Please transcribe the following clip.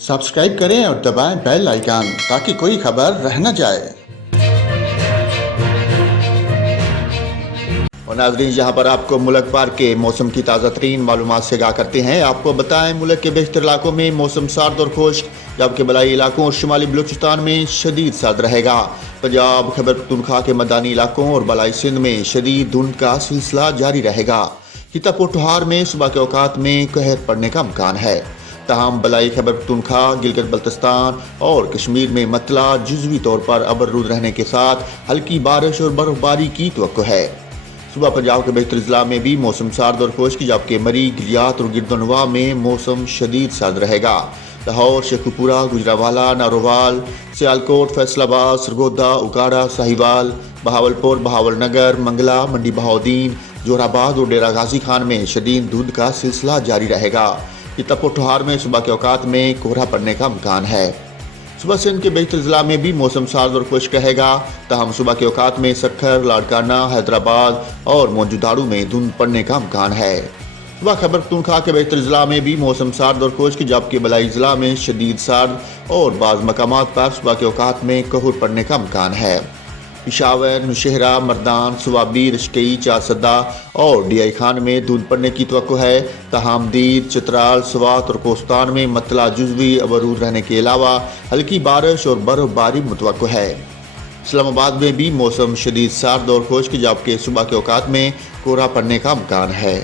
Subscribe करें और दबाएं बेल आइकन ताकि कोई खबर रह न जाए। और नाज़रीन, यहाँ पर आपको मुल्क भर के मौसम की ताज़ा तरीन मालूमात से आगाह करते हैं। आपको बताएं, मुल्क के बेशतर इलाकों में मौसम सर्द और खुश्क, जबकि बलाई इलाकों और शुमाली बलूचिस्तान में शदीद सर्द रहेगा। पंजाब, खैबर पख्तूनख्वा के मैदानी इलाकों और बलाई सिंध में शदीद धुंध का सिलसिला जारी रहेगा। खिता पोठहार में सुबह के औकात में कहर पड़ने का इम्कान है। तमाम बलाई खैबर पख्तूनख्वा, गिलगित बल्तिस्तान और कश्मीर में मतला जुज़वी तौर पर अबरूद रहने के साथ हल्की बारिश और बर्फबारी की तवक्को है। सुबह पंजाब के बेहतर अजला में भी मौसम सर्द और खुश्क, जबकि मरी, गिलियात और गिरदोनवा में मौसम शदीद सर्द रहेगा। लाहौर, शेखुपुरा, गुजरावाला, नारोवाल, सियालकोट, फैसलाबाद, सरगोदा, उकाड़ा, साहिवाल, बहावलपुर, बहावलनगर, मंगला, मंडी बहाउद्दीन, जोराबाद और डेरा गाजी खान में शदीद धुंध का सिलसिला जारी रहेगा। खिता पोठहार में सुबह के औकात में कोहरा पड़ने का इम्कान है। सुबह सिंध के बेशतर जिला में भी मौसम सर्द और खुश्क रहेगा। तहम सुबह के औकात में सखर, लाड़काना, हैदराबाद और मौजूदाड़ू में धुंध पड़ने का इम्कान है। सुबह खैबर पख्तूनख्वा के बेशतर जिला में भी मौसम सर्द और खुश्क, जबकि बलाई जिला में शदीद सर्द और बाज़ मकामात पर सुबह के औकात में कहर पड़ने का इम्कान है। पिशावर, नौशहरा, मर्दान, सुवाबी, रशकई, चारसदा और डीआई खान में धुंध पड़ने की तवक्को है। तहाम दीर, चित्राल, स्वात और कोस्तान में मतला जुज़वी अबरूद रहने के अलावा हल्की बारिश और बर्फबारी मुतवक्को है। इस्लामाबाद में भी मौसम शदीद सर्द और खुश्क, जबकि सुबह के औकात में कोहरा पड़ने का इम्कान है।